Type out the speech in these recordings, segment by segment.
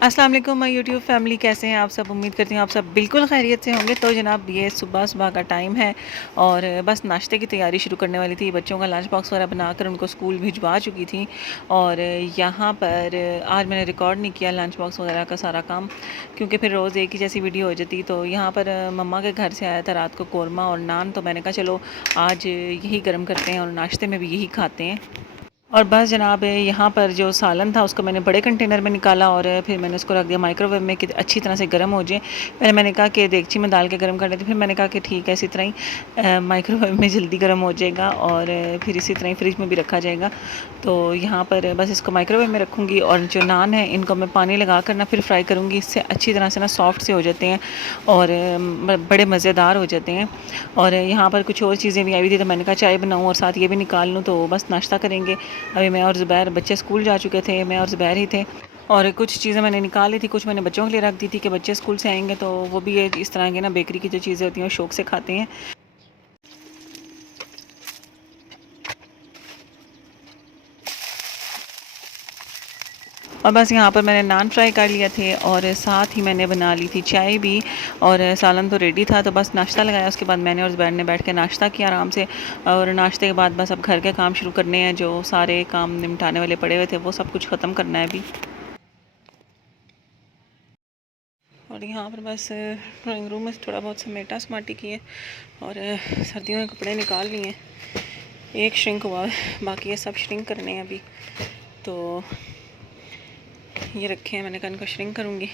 अस्सलाम वालेकुम my YouTube family, कैसे हैं आप सब। उम्मीद करती हूँ आप सब बिल्कुल खैरियत से होंगे। तो जनाब ये सुबह सुबह का टाइम है और बस नाश्ते की तैयारी शुरू करने वाली थी। बच्चों का लंच बॉक्स वगैरह बनाकर उनको स्कूल भिजवा चुकी थी और यहाँ पर आज मैंने रिकॉर्ड नहीं किया लंच बॉक्स वगैरह का सारा काम, क्योंकि फिर रोज़ एक ही जैसी वीडियो हो जाती। तो यहाँ पर मम्मा के घर से आया था रात को कौरमा और नान, तो मैंने कहा चलो आज यही गर्म करते हैं और नाश्ते में भी यही खाते हैं। और बस जनाब यहाँ पर जो सालन था उसको मैंने बड़े कंटेनर में निकाला और फिर मैंने उसको रख दिया माइक्रोवेव में कि अच्छी तरह से गर्म हो जाए। पहले मैंने कहा कि देगची में डाल के गर्म कर लेते, फिर मैंने कहा कि ठीक है इसी तरह ही माइक्रोवेव में जल्दी गर्म हो जाएगा और फिर इसी तरह ही फ्रिज में भी रखा जाएगा। तो यहाँ पर बस इसको माइक्रोवेव में रखूँगी और जो नान है इनको मैं पानी लगा कर ना फिर फ्राई करूँगी। इससे अच्छी तरह से ना सॉफ्ट से हो जाते हैं और बड़े मज़ेदार हो जाते हैं। और यहाँ पर कुछ और चीज़ें भी आई हुई थी, तो मैंने कहा चाय बनाऊँ और साथ ये भी निकाल लूँ, तो बस नाश्ता करेंगे। अभी मैं और ज़ुबैर, बच्चे स्कूल जा चुके थे, मैं और ज़ुबैर ही थे और कुछ चीज़ें मैंने निकाल ली थी, कुछ मैंने बच्चों के लिए रख दी थी कि बच्चे स्कूल से आएंगे तो वो भी ये इस तरह की ना बेकरी की जो चीज़ें होती हैं वो शौक से खाते हैं। और बस यहाँ पर मैंने नान फ्राई कर लिया थे और साथ ही मैंने बना ली थी चाय भी और सालन तो रेडी था। तो बस नाश्ता लगाया, उसके बाद मैंने और ज़ुबैर ने बैठ के नाश्ता किया आराम से। और नाश्ते के बाद बस अब घर के काम शुरू करने हैं, जो सारे काम निपटाने वाले पड़े हुए थे वो सब कुछ ख़त्म करना है अभी। और यहाँ पर बस ड्राइंग रूम में थोड़ा बहुत समेटा समाटी की है और सर्दियों के कपड़े निकाल लिए हैं। एक श्रिंक हुआ है, बाकी ये सब श्रिंक करने हैं अभी। तो ये रखे हैं, मैंने कहा इनको श्रिंक करूँगी,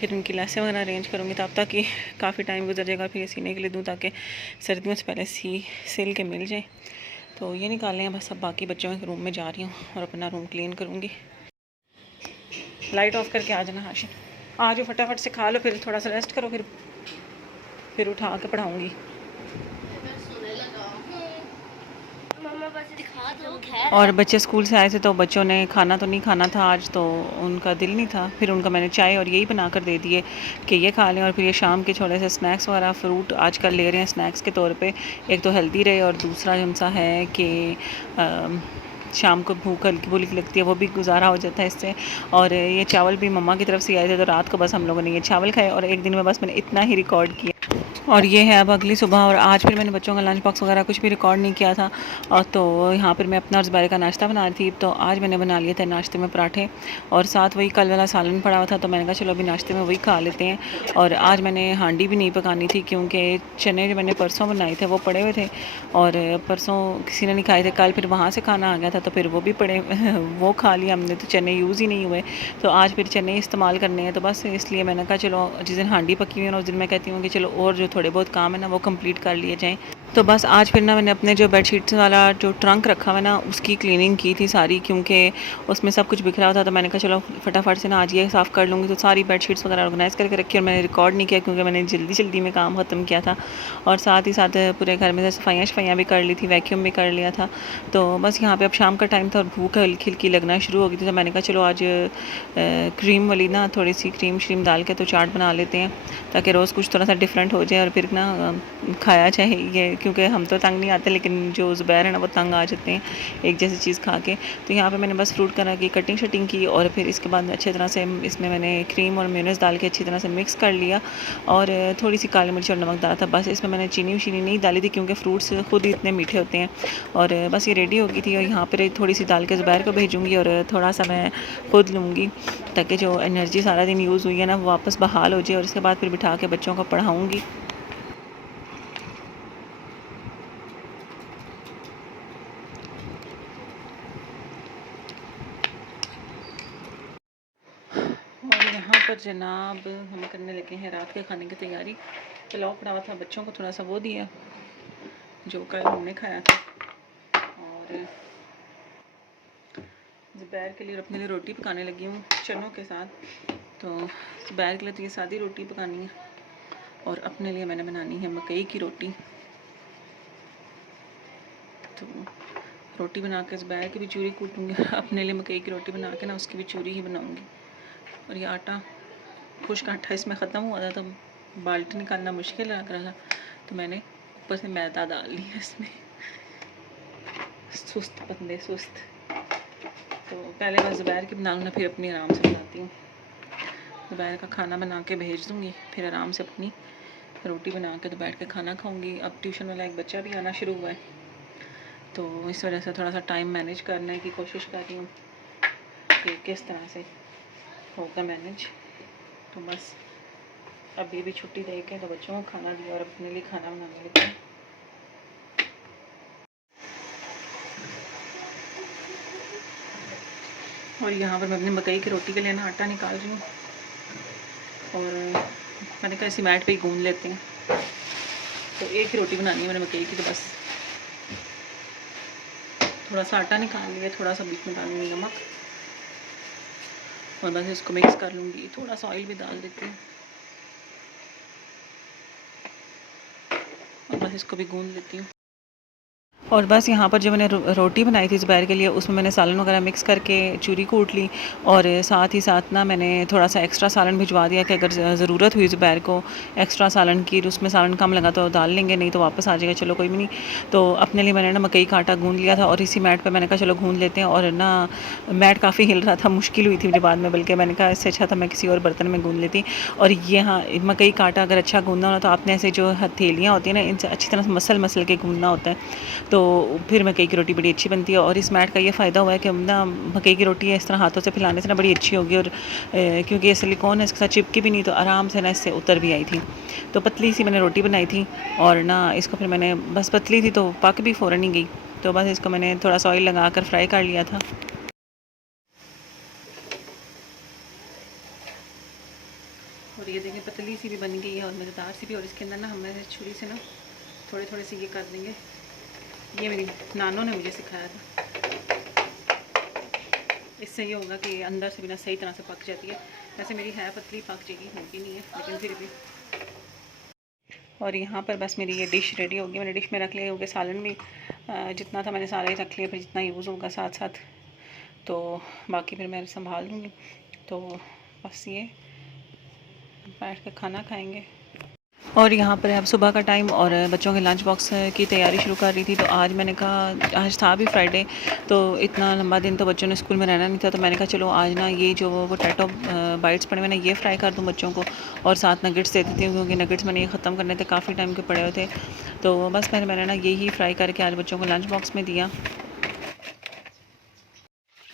फिर उनकी लेसें वगैरह अरेंज करूँगी तब तक कि काफ़ी टाइम गुजर जाएगा, फिर ये सीने के लिए दूँ ताकि सर्दियों से पहले सिल के मिल जाए। तो ये निकाले हैं बस। अब बाकी बच्चों के रूम में जा रही हूँ और अपना रूम क्लीन करूँगी। लाइट ऑफ करके आ जाना हाशिम, आ जाओ फटाफट से खा लो, फिर थोड़ा सा रेस्ट करो, फिर उठा के पढ़ाऊँगी। और बच्चे स्कूल से आए थे तो बच्चों ने खाना तो नहीं खाना था आज, तो उनका दिल नहीं था, फिर उनका मैंने चाय और यही बना कर दे दिए कि ये खा लें। और फिर ये शाम के थोड़े से स्नैक्स वगैरह फ्रूट आजकल ले रहे हैं स्नैक्स के तौर पे, एक तो हेल्दी रहे और दूसरा हमसा है कि शाम को भूख हल्की फुल्की लगती है, वो भी गुजारा हो जाता है इससे। और ये चावल भी मम्मा की तरफ से आए थे, तो रात को बस हम लोगों ने ये चावल खाए और एक दिन में बस मैंने इतना ही रिकॉर्ड किया। और ये है अब अगली सुबह और आज फिर मैंने बच्चों का लंच बॉक्स वगैरह कुछ भी रिकॉर्ड नहीं किया था। और तो यहाँ पर मैं अपना और ज़ुबैर का नाश्ता बना रही थी, तो आज मैंने बना लिए थे नाश्ते में पराठे और साथ वही कल वाला सालन पड़ा हुआ था, तो मैंने कहा चलो अभी नाश्ते में वही खा लेते हैं। और आज मैंने हांडी भी नहीं पकानी थी क्योंकि चने जो मैंने परसों बनाए थे वो पड़े हुए थे और परसों किसी ने नहीं खाए थे, कल फिर वहाँ से खाना आ गया था तो फिर वो भी पड़े वो खा लिया हमने, तो चने यूज़ ही नहीं हुए। तो आज फिर चने इस्तेमाल करने हैं, तो बस इसलिए मैंने कहा चलो जिस दिन हांडी पकी हुई है ना उस दिन मैं कहती हूँ कि चलो और जो थोड़े बहुत काम है ना वो कंप्लीट कर लिए जाएँ। तो बस आज फिर ना मैंने अपने जो बेडशीट्स वाला जो ट्रंक रखा हुआ है ना उसकी क्लीनिंग की थी सारी, क्योंकि उसमें सब कुछ बिखरा हुआ था। तो मैंने कहा चलो फटाफट से ना आज ये साफ़ कर लूँगी। तो सारी बेडशीट्स वगैरह ऑर्गेनाइज़ करके रखी और मैंने रिकॉर्ड नहीं किया क्योंकि मैंने जल्दी जल्दी में काम ख़त्म किया था। और साथ ही साथ पूरे घर में से सफाइयाँ भी कर ली थी, वैक्यूम भी कर लिया था। तो बस यहाँ पर अब शाम का टाइम था और भूख हल्की हल्की लगना शुरू हो गई थी, तो मैंने कहा चलो आज क्रीम वाली ना थोड़ी सी क्रीम श्रीम डाल के तो चाट बना लेते हैं ताकि रोज़ कुछ थोड़ा सा डिफरेंट हो जाए और फिर ना खाया चाहिए, क्योंकि हम तो तंग नहीं आते लेकिन जो ज़ुबैर है ना वो तंग आ जाते हैं एक जैसी चीज़ खा के। तो यहाँ पे मैंने बस फ्रूट करा की कटिंग शटिंग की और फिर इसके बाद अच्छी तरह से इसमें मैंने क्रीम और मेयोनेज़ डाल के अच्छी तरह से मिक्स कर लिया और थोड़ी सी काली मिर्च और नमक डाला था। बस इसमें मैंने चीनी शीनी नहीं डाली थी क्योंकि फ्रूट्स खुद ही इतने मीठे होते हैं। और बस ये रेडी हो गई थी और यहाँ पर थोड़ी सी डाल के ज़ुबैर को भेजूँगी और थोड़ा सा मैं खुद लूँगी ताकि जो एनर्जी सारा दिन यूज़ हुई है ना वो वापस बहाल हो जाए और इसके बाद फिर बिठा के बच्चों को पढ़ाऊँगी। और यहाँ पर जनाब हम करने लगे हैं रात के खाने की तैयारी। पुलाव पड़ा हुआ था, बच्चों को थोड़ा सा वो दिया जो कल हमने खाया था और ज़ुबैर के लिए और अपने लिए रोटी पकाने लगी हूँ चनों के साथ। तो ज़ुबैर के लिए तो ये सादी रोटी पकानी है और अपने लिए मैंने बनानी है मकई की रोटी। तो रोटी बना के ज़ुबैर की भी चूरी कूटूँगी, अपने लिए मकई की रोटी बना के ना उसकी भी चूरी ही बनाऊँगी। और ये आटा खुश्क आटा इसमें ख़त्म हुआ था तो बाल्टी निकालना मुश्किल लग रहा था, तो मैंने ऊपर से मैदा डाल लिया इसमें। सुस्त बंदे सुस्त। तो पहले मैं ज़ुबैर की बनाऊँ ना फिर अपनी आराम से बनाती हूँ। दोपहर का खाना बना के भेज दूँगी, फिर आराम से अपनी रोटी बना के दोपहर के खाना खाऊँगी। अब ट्यूशन वाला एक बच्चा भी आना शुरू हुआ है, तो इस वजह से थोड़ा सा टाइम मैनेज करने की कोशिश कर रही हूँ कि किस तरह से होगा मैनेज। तो बस अभी भी छुट्टी दे के तो बच्चों को खाना दिया और अपने लिए खाना बनाने लगी हूँ। और यहाँ पर मैं अपनी मकई की रोटी के लिए ना आटा निकाल रही हूँ, और मैंने कहा इसी मैट पे ही गूंद लेते हैं। तो एक ही रोटी बनानी है मैंने मकई की, तो बस थोड़ा सा आटा निकाल लिया, थोड़ा सा बीच में डालूंगी नमक, और बस इसको मिक्स कर लूँगी। थोड़ा सा ऑयल भी डाल देती हूँ, और बस इसको भी गूंद लेती हूँ। और बस यहाँ पर जो मैंने रोटी बनाई थी दोपहर के लिए, उसमें मैंने सालन वगैरह मिक्स करके चूरी कूट ली, और साथ ही साथ ना मैंने थोड़ा सा एक्स्ट्रा सालन भिजवा दिया कि अगर ज़रूरत हुई दोपहर को एक्स्ट्रा सालन की, उसमें सालन कम लगा तो डाल लेंगे, नहीं तो वापस आ जाएगा, चलो कोई भी नहीं। तो अपने लिए मैंने ना मकई का आटा गूँध लिया था, और इसी मैट पर मैंने कहा चलो गूँध लेते हैं। और ना मैट काफ़ी हिल रहा था, मुश्किल हुई थी मुझे बाद में, बल्कि मैंने कहा इससे अच्छा था मैं किसी और बर्तन में गूँध लेती। और ये हाँ, मकई का आटा अगर अच्छा गूँधना हो तो आपने ऐसे जो हथेलियाँ होती हैं ना, इनसे अच्छी तरह से मसल के गूँधना होता है, तो फिर मकई की रोटी बड़ी अच्छी बनती है। और इस मैट का ये फ़ायदा हुआ है कि ना मकई की रोटी है इस तरह हाथों से फैलाने से ना बड़ी अच्छी होगी, और क्योंकि ये सिलिकॉन है इसके साथ चिपकी भी नहीं, तो आराम से ना इससे उतर भी आई थी। तो पतली सी मैंने रोटी बनाई थी, और ना इसको फिर मैंने बस पतली थी तो पक भी फ़ौरन ही गई, तो बस इसको मैंने थोड़ा सा ऑयल लगा कर फ्राई कर लिया था। और ये देखें पतली सी भी बन गई है और मज़ेदार सी भी। और इसके अंदर ना हम छुरी से ना थोड़े थोड़े से ये कर देंगे, ये मेरी नानों ने मुझे सिखाया था। इससे ये होगा कि अंदर से भी ना सही तरह से पक जाती है। वैसे मेरी है पतली, पक जाएगी, होगी नहीं है लेकिन फिर भी। और यहाँ पर बस मेरी ये डिश रेडी होगी, मैंने डिश में रख लिया होगा। सालन भी जितना था मैंने सारे रख लिया, फिर जितना यूज़ होगा साथ साथ, तो बाकी फिर मैं संभाल लूँगी। तो बस ये बैठ कर खाना खाएँगे। और यहाँ पर अब सुबह का टाइम, और बच्चों के लंच बॉक्स की तैयारी शुरू कर रही थी। तो आज मैंने कहा, आज था भी फ्राइडे, तो इतना लंबा दिन तो बच्चों ने स्कूल में रहना नहीं था, तो मैंने कहा चलो आज ना ये जो पोटैटो बाइट्स पड़े हुए ना, ये फ्राई कर दूँ बच्चों को, और साथ नगेट्स दे देती हूँ, क्योंकि नगेट्स मैंने ये ख़त्म करने थे, काफ़ी टाइम के पड़े हुए थे। तो बस मैंने ना यही फ्राई करके आज बच्चों को लंच बॉक्स में दिया।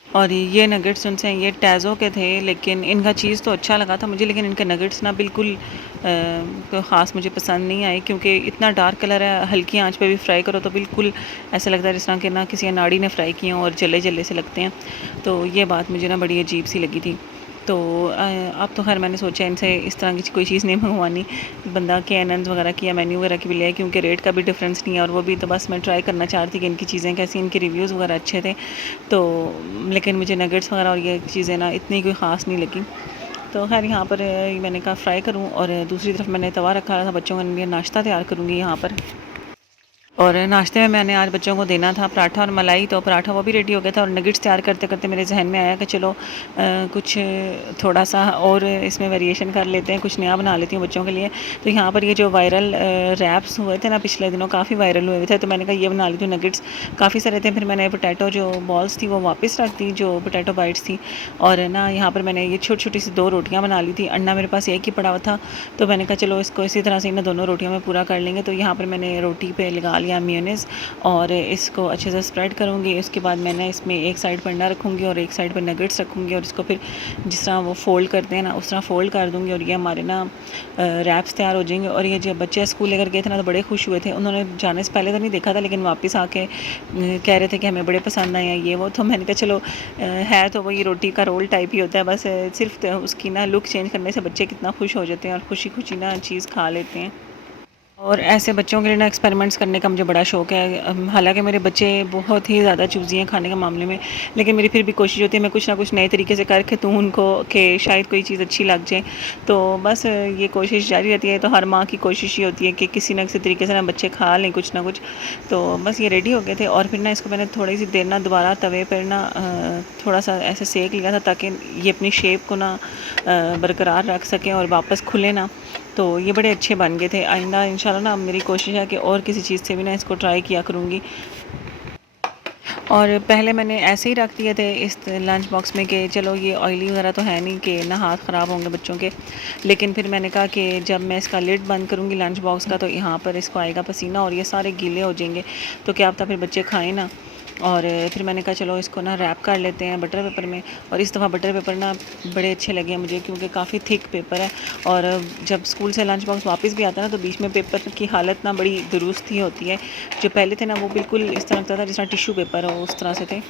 और ये नगेट्स उनसे ये टैज़ो के थे, लेकिन इनका चीज़ तो अच्छा लगा था मुझे, लेकिन इनके नगेट्स ना बिल्कुल तो ख़ास मुझे पसंद नहीं आए, क्योंकि इतना डार्क कलर है, हल्की आंच पे भी फ्राई करो तो बिल्कुल ऐसा लगता है जिस तरह कि ना किसी अनाड़ी ने फ्राई किए हों और जले जले से लगते हैं। तो ये बात मुझे ना बड़ी अजीब सी लगी थी। तो अब तो खैर मैंने सोचा इनसे इस तरह की कोई चीज़ नहीं मंगवानी, बंदा KNN वगैरह की या मेन्यू वगैरह की भी ले, क्योंकि रेट का भी डिफरेंस नहीं है, और वो भी तो बस मैं ट्राई करना चाह रही थी कि इनकी चीज़ें कैसी, इनके रिव्यूज़ वगैरह अच्छे थे। तो लेकिन मुझे नगेट्स वगैरह और ये चीज़ें ना इतनी कोई ख़ास नहीं लगी। तो खैर यहाँ पर मैंने कहा फ्राई करूँ, और दूसरी तरफ मैंने तवा रखा था, बच्चों के लिए नाश्ता तैयार करूँगी यहाँ पर। और नाश्ते में मैंने आज बच्चों को देना था पराठा और मलाई, तो पराठा वो भी रेडी हो गया था, और नगेट्स तैयार करते करते मेरे जहन में आया कि चलो कुछ थोड़ा सा और इसमें वेरिएशन कर लेते हैं, कुछ नया बना लेती हूँ बच्चों के लिए। तो यहाँ पर ये जो वायरल रैप्स हुए थे ना पिछले दिनों, काफ़ी वायरल हुए थे, तो मैंने कहा ये बना लेती हूँ। नगेट्स काफ़ी सारे थे, फिर मैंने पोटैटो जो बॉल्स थी वो वापस रख दी, जो पोटैटो बाइट्स थी। और ना यहाँ पर मैंने ये छोटी छोटी सी 2 रोटियाँ बना ली थी, अंडा मेरे पास एक ही पड़ा हुआ था, तो मैंने कहा चलो इसको इसी तरह से इन दोनों रोटियों में पूरा कर लेंगे। तो यहाँ पर मैंने रोटी पे लगा लिया मेयोनेज़, और इसको अच्छे से स्प्रेड करूँगी। उसके बाद मैंने इसमें एक साइड पर अंडा रखूँगी और एक साइड पर नगेट्स रखूँगी, और इसको फिर जिस तरह वो फोल्ड करते हैं ना उस तरह फोल्ड कर दूँगी, और ये हमारे ना रैप्स तैयार हो जाएंगे। और ये जब बच्चे स्कूल लेकर गए थे ना तो बड़े खुश हुए थे, उन्होंने जाने से पहले तो नहीं देखा था, लेकिन वापस आके कह रहे थे कि हमें बड़े पसंद आए हैं ये वो। तो मैंने कहा चलो है तो वही रोटी का रोल टाइप ही होता है, बस सिर्फ उसकी ना लुक चेंज करने से बच्चे कितना खुश हो जाते हैं और खुशी खुशी ना चीज़ खा लेते हैं। और ऐसे बच्चों के लिए ना एक्सपेरिमेंट्स करने का मुझे बड़ा शौक़ है। हालांकि मेरे बच्चे बहुत ही ज़्यादा चूज़ी हैं खाने के मामले में, लेकिन मेरी फिर भी कोशिश होती है मैं कुछ ना कुछ नए तरीके से करके दूँ उनको, कि शायद कोई चीज़ अच्छी लग जाए। तो बस ये कोशिश जारी रहती है। तो हर माँ की कोशिश ये होती है कि किसी न किसी तरीके से ना बच्चे खा लें कुछ ना कुछ। तो बस ये रेडी हो गए थे, और फिर ना इसको मैंने थोड़ी सी देर ना दोबारा तवे पर ना थोड़ा सा ऐसे सेक लिया था, ताकि ये अपनी शेप को ना बरकरार रख सकें और वापस खुले ना। तो ये बड़े अच्छे बन गए थे। आइंदा इंशाल्लाह ना मेरी कोशिश है कि और किसी चीज़ से भी ना इसको ट्राई किया करूँगी। और पहले मैंने ऐसे ही रख दिए थे इस लंच बॉक्स में कि चलो ये ऑयली वगैरह तो है नहीं कि ना हाथ ख़राब होंगे बच्चों के। लेकिन फिर मैंने कहा कि जब मैं इसका लिड बंद करूँगी लंच बॉक्स का तो यहाँ पर इसको आएगा पसीना और ये सारे गीले हो जाएंगे, तो क्या पता फिर बच्चे खाएँ ना। और फिर मैंने कहा चलो इसको ना रैप कर लेते हैं बटर पेपर में। और इस दफ़ा बटर पेपर ना बड़े अच्छे लगे मुझे, क्योंकि काफ़ी थिक पेपर है। और जब स्कूल से लंच बॉक्स वापस भी आता है ना तो बीच में पेपर की हालत ना बड़ी दुरुस्त ही होती है। जो पहले थे ना वो बिल्कुल इस तरह लगता था जिस तरह टिश्यू पेपर हो, उस तरह से थे।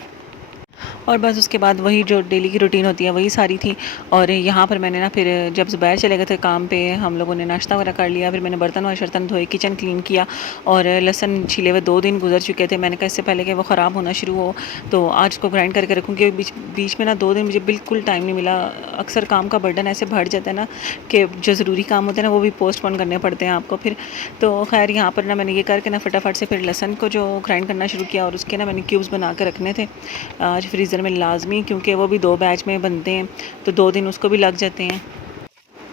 और बस उसके बाद वही जो डेली की रूटीन होती है वही सारी थी। और यहाँ पर मैंने ना फिर जब ज़ुबैर चले गए थे काम पे, हम लोगों ने नाश्ता वगैरह कर लिया, फिर मैंने बर्तन वर्तन धोए, किचन क्लीन किया। और लहसुन छिले हुए 2 दिन गुजर चुके थे, मैंने कहा इससे पहले कि वो ख़राब होना शुरू हो तो आज को ग्राइंड करके रखूँगी। बीच बीच में ना 2 दिन मुझे बिल्कुल टाइम नहीं मिला। अक्सर काम का बर्डन ऐसे बढ़ जाता है ना कि जो ज़रूरी काम होते हैं ना वो भी पोस्टपोन करने पड़ते हैं आपको फिर। तो खैर यहाँ पर ना मैंने ये करके ना फटाफट से फिर लहसुन को जो ग्राइंड करना शुरू किया और उसके ना मैंने क्यूब्स बना के रखने थे आज फ्रीज़र में लाजमी, क्योंकि वो भी 2 बैच में बनते हैं तो 2 दिन उसको भी लग जाते हैं।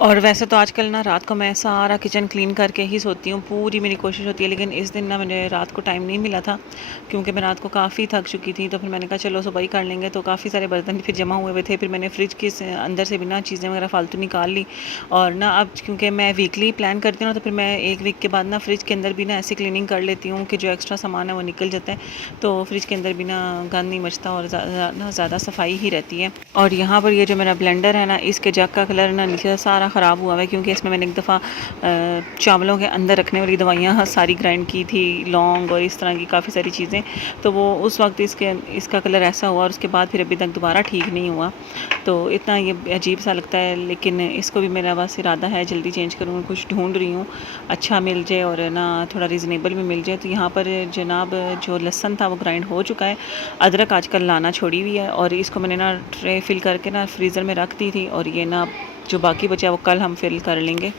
और वैसे तो आजकल ना रात को मैं सारा किचन क्लीन करके ही सोती हूँ, पूरी मेरी कोशिश होती है। लेकिन इस दिन ना मुझे रात को टाइम नहीं मिला था, क्योंकि मैं रात को काफ़ी थक चुकी थी। तो फिर मैंने कहा चलो सुबह ही कर लेंगे। तो काफ़ी सारे बर्तन फिर जमा हुए थे, फिर मैंने फ्रिज के अंदर से भी ना चीज़ें वगैरह फालतू निकाल ली। और ना अब क्योंकि मैं वीकली प्लान करती हूँ ना, तो फिर मैं 1 वीक के बाद ना फ्रिज के अंदर भी ना ऐसी क्लीनिंग कर लेती हूँ कि जो एक्स्ट्रा सामान है वो निकल जाता है। तो फ्रिज के अंदर भी ना गंद नहीं मचता और ज़्यादा सफाई ही रहती है। और यहाँ पर ये जो मेरा ब्लेंडर है ना, इसके जग का कलर ना नीचे सारा ख़राब हुआ है, क्योंकि इसमें मैंने एक दफ़ा चावलों के अंदर रखने वाली दवाइयाँ सारी ग्राइंड की थी, लौंग और इस तरह की काफ़ी सारी चीज़ें। तो वो उस वक्त इसका कलर ऐसा हुआ और उसके बाद फिर अभी तक दोबारा ठीक नहीं हुआ। तो इतना ये अजीब सा लगता है, लेकिन इसको भी मेरा बस इरादा है जल्दी चेंज करूँ। कुछ ढूंढ रही हूँ अच्छा मिल जाए और ना थोड़ा रीज़नेबल भी मिल जाए। तो यहाँ पर जनाब जो लहसन था वो ग्राइंड हो चुका है। अदरक आजकल लाना छोड़ी हुई है और इसको मैंने ना ट्रे फिल करके ना फ्रीज़र में रख दी थी। और ये ना जो बाकी बचा वो कल हम फिल कर लेंगे।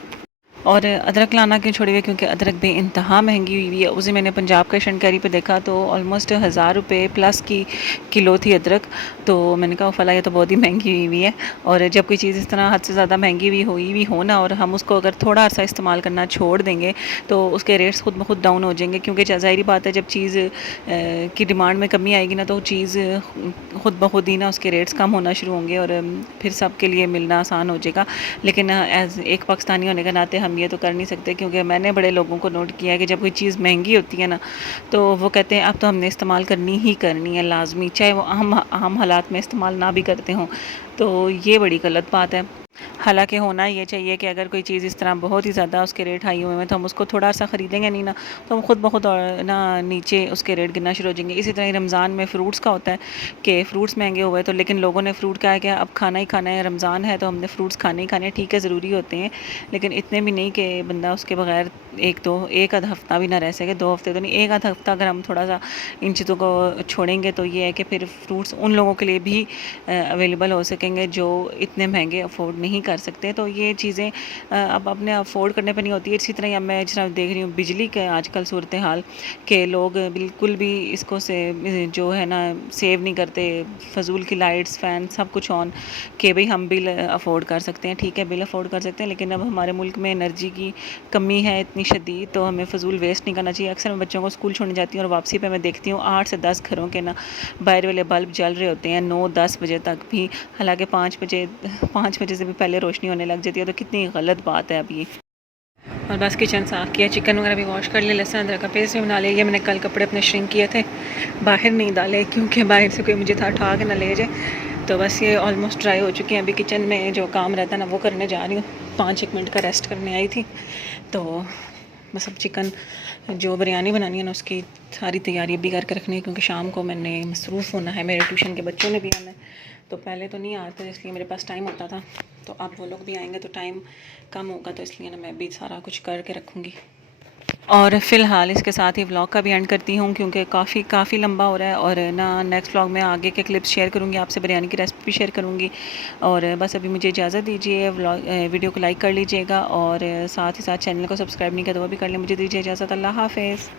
और अदरक लाना क्यों छोड़ी हुई, क्योंकि अदरक बेइंतहा महंगी हुई है। उसे मैंने पंजाब कैश एंड कैरी पे देखा तो ऑलमोस्ट 1000 रुपये प्लस की किलो थी अदरक। तो मैंने कहा फला ये तो बहुत ही महंगी हुई है। और जब कोई चीज़ इस तरह हद से ज़्यादा महंगी हुई हो ना, और हम उसको अगर थोड़ा अर्सा इस्तेमाल करना छोड़ देंगे तो उसके रेट्स खुद ब खुद डाउन हो जाएंगे। क्योंकि ज़ाहिर बात है जब चीज़ की डिमांड में कमी आएगी ना तो चीज़ खुद ब खुद ही ना उसके रेट्स कम होना शुरू होंगे और फिर सबके लिए मिलना आसान हो जाएगा। लेकिन एज़ एक पाकिस्तानी होने के नाते हम ये तो कर नहीं सकते, क्योंकि मैंने बड़े लोगों को नोट किया है कि जब कोई चीज़ महंगी होती है ना तो वो कहते हैं अब तो हमने इस्तेमाल करनी ही करनी है लाजमी, चाहे वो आम हालात में इस्तेमाल ना भी करते हों। तो ये बड़ी गलत बात है। हालांकि होना ये चाहिए कि अगर कोई चीज़ इस तरह बहुत ही ज़्यादा उसके रेट हाई हुए हैं तो हम उसको थोड़ा सा ख़रीदेंगे नहीं ना, तो हम खुद ब खुद ना नीचे उसके रेट गिरना शुरू हो जाएंगे। इसी तरह ही रमज़ान में फ़्रूट्स का होता है कि फ़्रूट्स महंगे हुए तो लेकिन लोगों ने फ़्रूट क्या है कि अब खाना ही खाना है, रमज़ान है तो हमने फ़्रूट्स खाने ही खाने हैं। ठीक है, ज़रूरी होते हैं लेकिन इतने भी नहीं कि बंदा उसके बगैर एक आध हफ़्ता भी ना रह सके। 2 हफ़्ते तो नहीं, एक आध हफ़्ता अगर हम थोड़ा सा इन चीज़ों को छोड़ेंगे तो ये है कि फिर फ्रूट्स उन लोगों के लिए भी अवेलेबल हो सकेंगे जो इतने महंगे अफोर्ड नहीं कर सकते। तो ये चीज़ें अब अपने अफोर्ड करने पर नहीं होती है। इसी तरह अब मैं जिस तरह देख रही हूँ बिजली के आजकल सूरत हाल के लोग बिल्कुल भी इसको से जो है ना सेव नहीं करते। फजूल की लाइट्स फ़ैन सब कुछ ऑन कि भाई हम बिल अफोर्ड कर सकते हैं, ठीक है बिल अफोर्ड कर सकते हैं, लेकिन अब हमारे मुल्क में एनर्जी की कमी है इतनी शदीद, तो हमें फ़जूल वेस्ट नहीं करना चाहिए। अक्सर मैं बच्चों को स्कूल छोड़ने जाती हूँ और वापसी पे मैं देखती हूँ 8 से 10 घरों के ना बाहर वाले बल्ब जल रहे होते हैं 9-10 बजे तक भी, हालांकि 5 बजे से भी पहले रोशनी होने लग जाती है। तो कितनी गलत बात है अब ये। और बस किचन साफ़ किया, चिकन वगैरह भी वॉश कर लिया, लहसुन अदरक का पेस्ट भी बना लिया। ये मैंने कल कपड़े अपने श्रिंक किए थे, बाहर नहीं डाले क्योंकि बाहर से कोई मुझे था उठा के ना ले जाए। तो बस ये ऑलमोस्ट ड्राई हो चुके हैं। अभी किचन में जो काम रहता है ना वो करने जा रही हूँ। 5-1 मिनट का रेस्ट करने आई थी। तो बस अब चिकन जो बिरयानी बनानी है ना उसकी सारी तैयारी भी करके रखनी है, क्योंकि शाम को मैंने मसरूफ़ होना है, मेरे ट्यूशन के बच्चों ने भी आना है। तो पहले तो नहीं आते इसलिए मेरे पास टाइम होता था, तो अब वो लोग भी आएंगे तो टाइम कम होगा, तो इसलिए ना मैं भी सारा कुछ करके रखूँगी। और फ़िलहाल इसके साथ ही व्लॉग का भी एंड करती हूँ, क्योंकि काफ़ी लंबा हो रहा है। और ना नेक्स्ट व्लॉग में आगे के क्लिप्स शेयर करूँगी आपसे, बिरयानी की रेसिपी शेयर करूँगी। और बस अभी मुझे इजाज़त दीजिए। वीडियो को लाइक कर लीजिएगा और साथ ही साथ चैनल को सब्सक्राइब नहीं किया तो वो भी कर लें। मुझे दीजिए इजाज़त। अल्लाह हाफ़िज़।